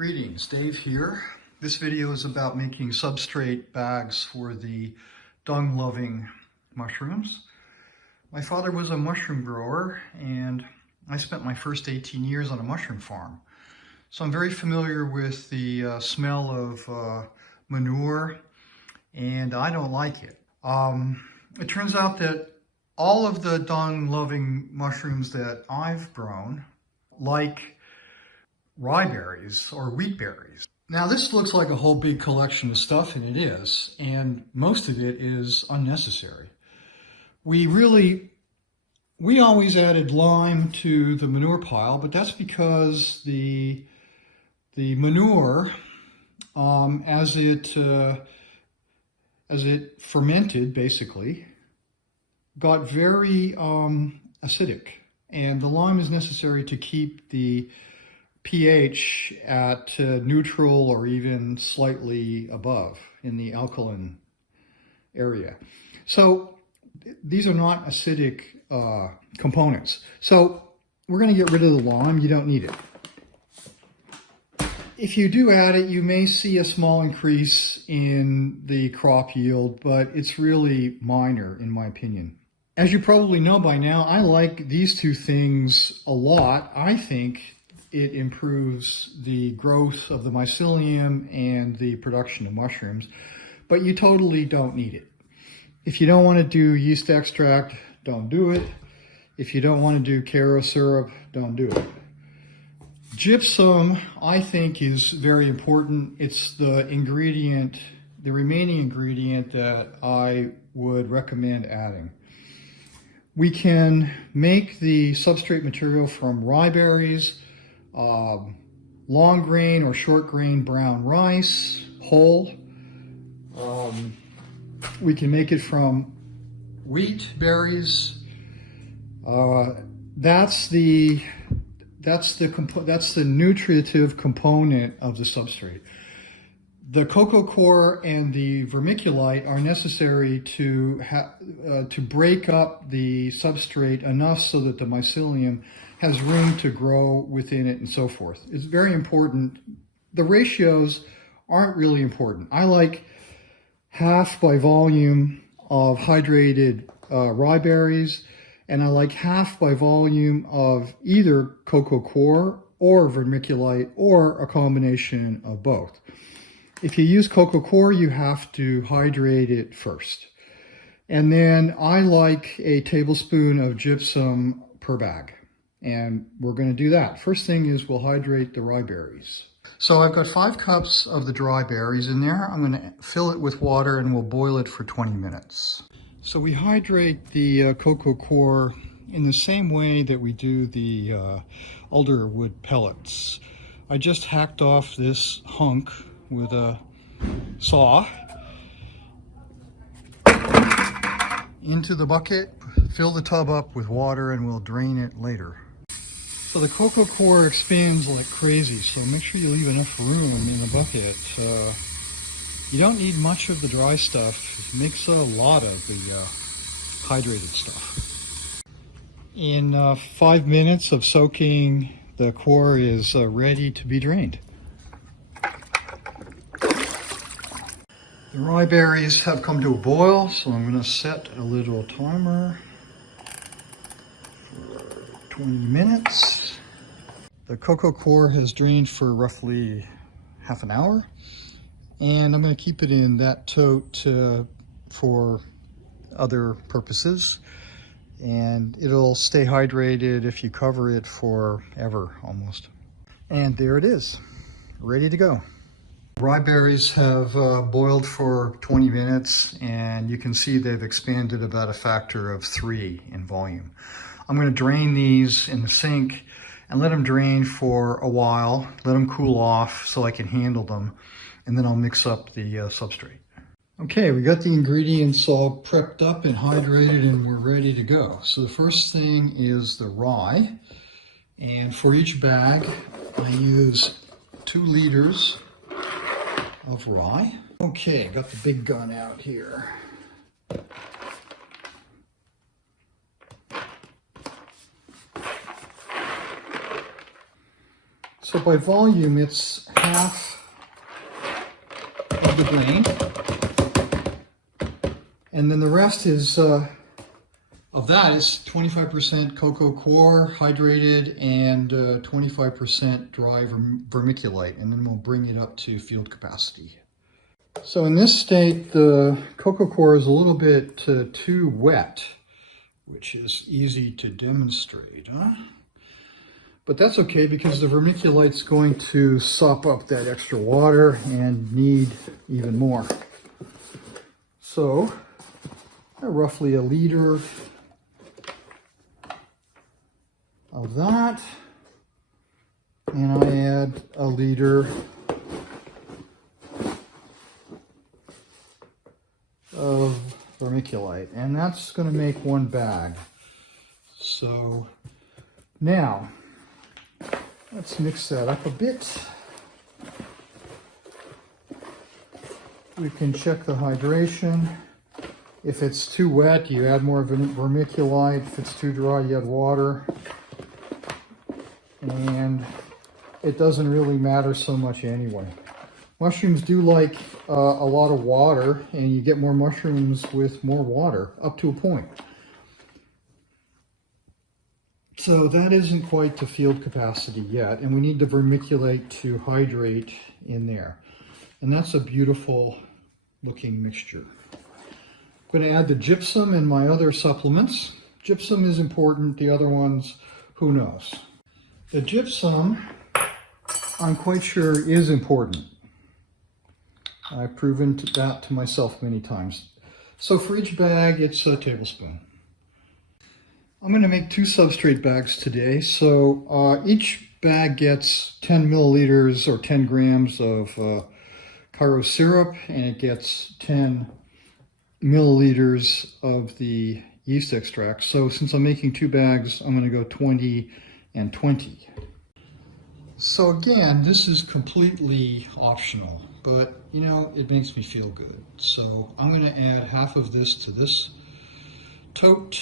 Greetings, Dave here. This video is about making substrate bags for the dung-loving mushrooms. My father was a mushroom grower and I spent my first 18 years on a mushroom farm. So I'm very familiar with the smell of manure, and I don't like it. It turns out that all of the dung-loving mushrooms that I've grown like rye berries or wheat berries. Now this looks like a whole big collection of stuff, and it is, and most of it is unnecessary. We always added lime to the manure pile, but that's because the manure, as it fermented, basically, got very acidic, and the lime is necessary to keep the pH at neutral or even slightly above in the alkaline area. So these are not acidic components. So we're going to get rid of the lime. You don't need it. If you do add it, you may see a small increase in the crop yield, but it's really minor in my opinion. As you probably know by now, I like these two things a lot. I think it improves the growth of the mycelium and the production of mushrooms, but you totally don't need it. If you don't want to do yeast extract, don't do it. If you don't want to do Coir syrup, don't do it. Gypsum, I think, is very important. It's the ingredient, the remaining ingredient that I would recommend adding. We can make the substrate material from rye berries, long grain or short grain brown rice, whole. We can make it from wheat berries. That's the nutritive component of the substrate. The Coco Coir and the Vermiculite are necessary to break up the substrate enough so that the mycelium has room to grow within it and so forth. It's very important. The ratios aren't really important. I like half by volume of hydrated rye berries, and I like half by volume of either Coco Coir or Vermiculite or a combination of both. If you use Coco Coir, you have to hydrate it first. And then I like a tablespoon of gypsum per bag. And we're going to do that. First thing is we'll hydrate the rye berries. So I've got 5 cups of the dry berries in there. I'm going to fill it with water and we'll boil it for 20 minutes. So we hydrate the Coco Coir in the same way that we do the alderwood pellets. I just hacked off this hunk with a saw into the bucket, fill the tub up with water, and we'll drain it later. So the Coco Coir expands like crazy, so make sure you leave enough room in the bucket. You don't need much of the dry stuff. It makes a lot of the hydrated stuff. In 5 minutes of soaking, the coir is ready to be drained. The rye berries have come to a boil, so I'm going to set a little timer for 20 minutes. The Coco Coir has drained for roughly half an hour, and I'm going to keep it in that tote for other purposes, and it'll stay hydrated if you cover it forever almost. And there it is, ready to go. Rye berries have boiled for 20 minutes, and you can see they've expanded about a factor of 3 in volume. I'm going to drain these in the sink and let them drain for a while, let them cool off so I can handle them, and then I'll mix up the substrate. Okay, we got the ingredients all prepped up and hydrated, and we're ready to go. So the first thing is the rye, and for each bag I use 2 liters of rye. Okay, got the big gun out here. So by volume, it's half of the grain. And then the rest is, of that is 25% Coco Coir hydrated and 25% dry vermiculite. And then we'll bring it up to field capacity. So in this state, the Coco Coir is a little bit too wet, which is easy to demonstrate, huh? But that's okay because the vermiculite's going to sop up that extra water and need even more. So, roughly a liter of that, and I add a liter of vermiculite, and that's going to make one bag. So now let's mix that up a bit. We can check the hydration. If it's too wet, you add more vermiculite. If it's too dry, you add water. And it doesn't really matter so much anyway. Mushrooms do like a lot of water, and you get more mushrooms with more water, up to a point. So that isn't quite to field capacity yet, and we need the vermiculite to hydrate in there. And that's a beautiful looking mixture. I'm going to add the gypsum and my other supplements. Gypsum is important, the other ones, who knows. The gypsum, I'm quite sure, is important. I've proven that to myself many times. So for each bag, it's a tablespoon. I'm going to make 2 substrate bags today. So each bag gets 10 milliliters or 10 grams of Coir syrup, and it gets 10 milliliters of the yeast extract. So since I'm making 2 bags, I'm going to go 20 and 20. So again, this is completely optional, but you know, it makes me feel good. So I'm going to add half of this to this tote,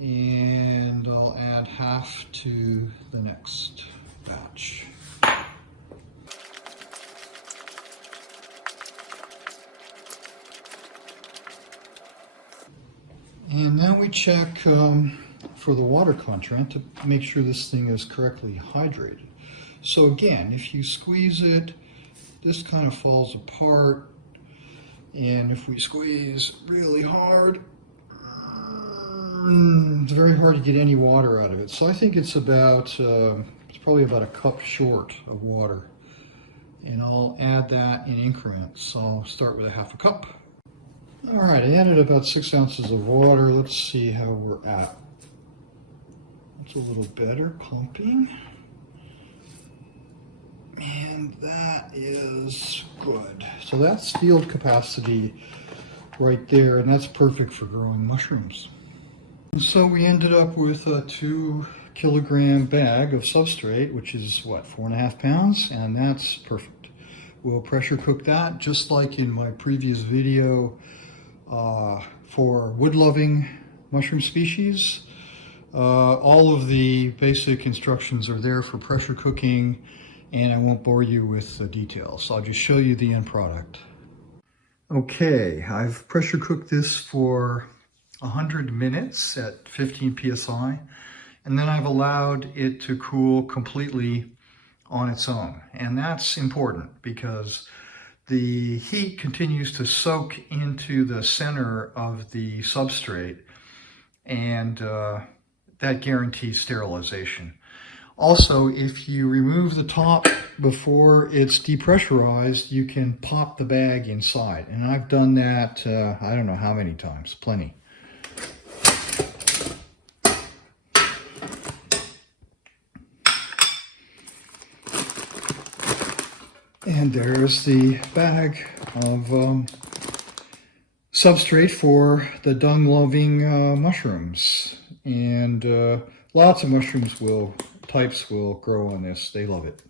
and I'll add half to the next batch. And now we check for the water content to make sure this thing is correctly hydrated. So again, if you squeeze it, this kind of falls apart. And if we squeeze really hard, it's very hard to get any water out of it. So I think it's about, it's probably about a cup short of water. And I'll add that in increments. So I'll start with a half a cup. All right, I added about 6 ounces of water. Let's see how we're at. It's a little better, clumping. And that is good. So that's field capacity right there, and that's perfect for growing mushrooms. And so we ended up with a 2 kilogram bag of substrate, which is what, 4.5 pounds, and that's perfect. We'll pressure cook that just like in my previous video for wood-loving mushroom species. All of the basic instructions are there for pressure cooking, and I won't bore you with the details. I'll just show you the end product. Okay, I've pressure cooked this for 100 minutes at 15 psi, and then I've allowed it to cool completely on its own. And that's important because the heat continues to soak into the center of the substrate, and that guarantees sterilization. Also, if you remove the top before it's depressurized, you can pop the bag inside. And I've done that, I don't know how many times, plenty. And there's the bag of substrate for the dung-loving mushrooms. And lots of mushrooms types will grow on this. They love it.